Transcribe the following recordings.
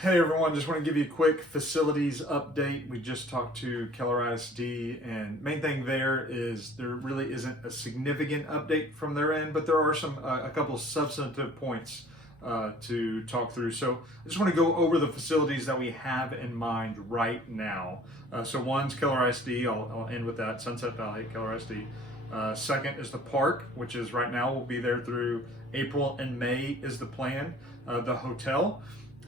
Hey everyone, just want to give you a quick facilities update. We just talked to Keller ISD, and main thing there is there really isn't a significant update from their end, but there are a couple substantive points to talk through. So I just want to go over the facilities that we have in mind right now. So one's Keller ISD. I'll end with that. Sunset Valley, Keller ISD. Second is the park, which is right now we'll be there through April and May is the plan. The hotel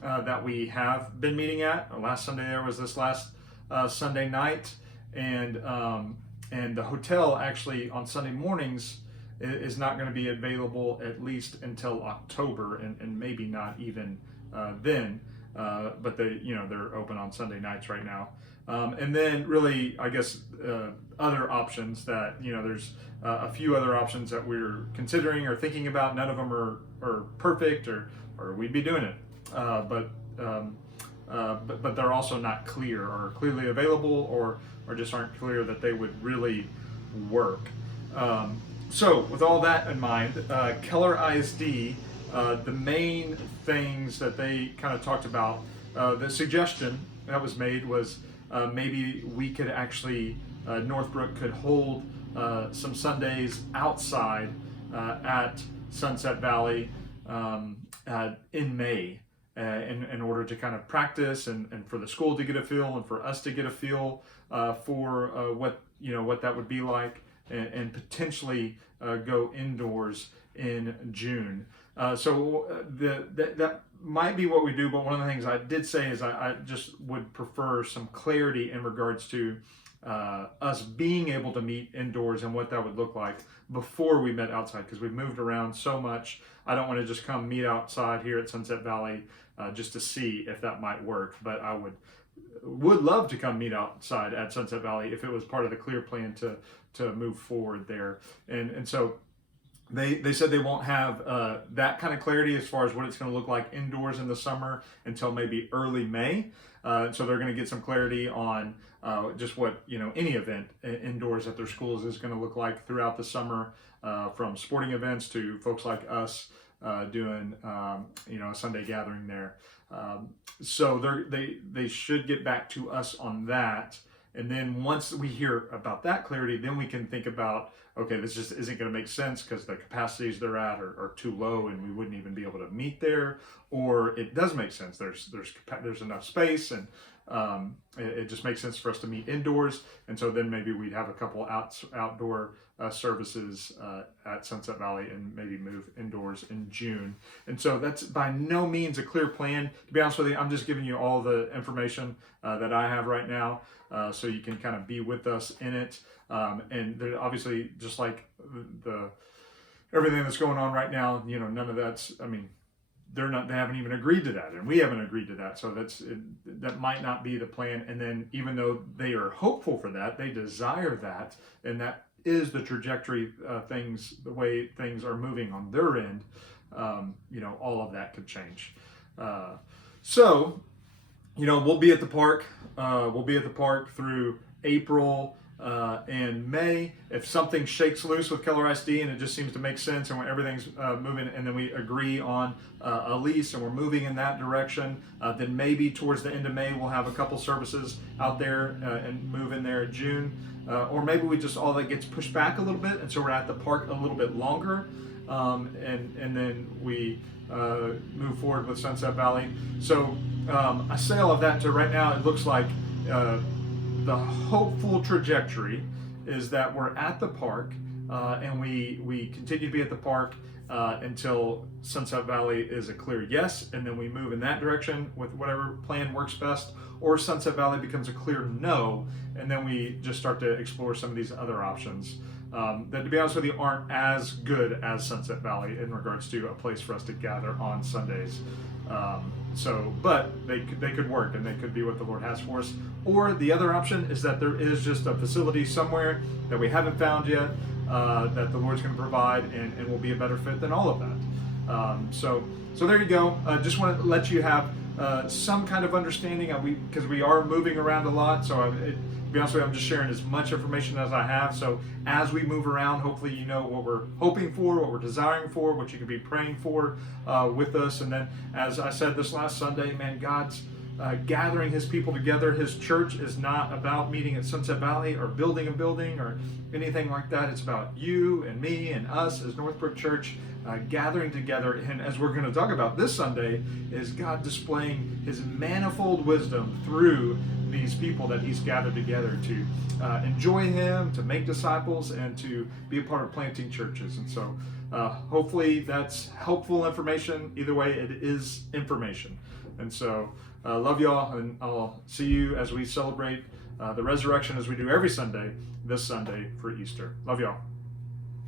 that we have been meeting at. Last Sunday there was this last Sunday night, and the hotel actually on Sunday mornings is not going to be available at least until October, and maybe not even then. But they're open on Sunday nights right now. And then really, I guess other options that there's a few other options that we're considering or thinking about. None of them are perfect, or we'd be doing it. But they're also not clear or clearly available, or just aren't clear that they would really work. So with all that in mind, Keller ISD, the main things that they kind of talked about, the suggestion that was made was maybe we could actually, Northbrook could hold some Sundays outside at Sunset Valley in May. In order to kind of practice and for the school to get a feel and for us to get a feel for what that would be like, and potentially go indoors in June. So that might be what we do, but one of the things I did say is I just would prefer some clarity in regards to us being able to meet indoors and what that would look like before we met outside, because we've moved around so much. I don't want to just come meet outside here at Sunset Valley just to see if that might work, but I would love to come meet outside at Sunset Valley if it was part of the clear plan to move forward there. And so they said they won't have that kind of clarity as far as what it's going to look like indoors in the summer until maybe early May. So they're going to get some clarity on just what any event indoors at their schools is going to look like throughout the summer, from sporting events to folks like us doing a Sunday gathering there. So they should get back to us on that. And then once we hear about that clarity, then we can think about, okay, this just isn't going to make sense because the capacities they're at are too low and we wouldn't even be able to meet there, or it does make sense. There's enough space, and it just makes sense for us to meet indoors. And so then maybe we'd have a couple outdoor services at Sunset Valley and maybe move indoors in June. And so that's by no means a clear plan. To be honest with you, I'm just giving you all the information that I have right now, so you can kind of be with us in it. And there, obviously, just like everything that's going on right now, none of that's, they haven't even agreed to that, and we haven't agreed to that. So that might not be the plan. And then even though they are hopeful for that, they desire that, and that is the trajectory, the way things are moving on their end, all of that could change. So we'll be at the park. We'll be at the park through April and May. If something shakes loose with Keller ISD and it just seems to make sense, and when everything's moving, and then we agree on a lease and we're moving in that direction, then maybe towards the end of May we'll have a couple services out there and move in there in June. Or maybe we just, all that gets pushed back a little bit, and so we're at the park a little bit longer, and then we move forward with Sunset Valley. So I say all of that to right now, it looks like the hopeful trajectory is that we're at the park, and we continue to be at the park until Sunset Valley is a clear yes, and then we move in that direction with whatever plan works best, or Sunset Valley becomes a clear no, and then we just start to explore some of these other options that, to be honest with you, aren't as good as Sunset Valley in regards to a place for us to gather on Sundays. But they could work, and they could be what the Lord has for us. Or the other option is that there is just a facility somewhere that we haven't found yet, that the Lord's going to provide, and will be a better fit than all of that. So there you go. Just want to let you have some kind of understanding. Because we are moving around a lot, so be honest with you, I'm just sharing as much information as I have. So as we move around, hopefully you know what we're hoping for, what we're desiring for, what you can be praying for with us. And then, as I said this last Sunday, man, God's gathering his people together. His church is not about meeting at Sunset Valley or building a building or anything like that. It's about you and me and us as Northbrook Church gathering together. And as we're going to talk about this Sunday, is God displaying his manifold wisdom through these people that he's gathered together to enjoy him, to make disciples, and to be a part of planting churches. And so hopefully that's helpful information. Either way, it is information. And so love y'all, and I'll see you as we celebrate the resurrection, as we do every Sunday, this Sunday for Easter. Love y'all.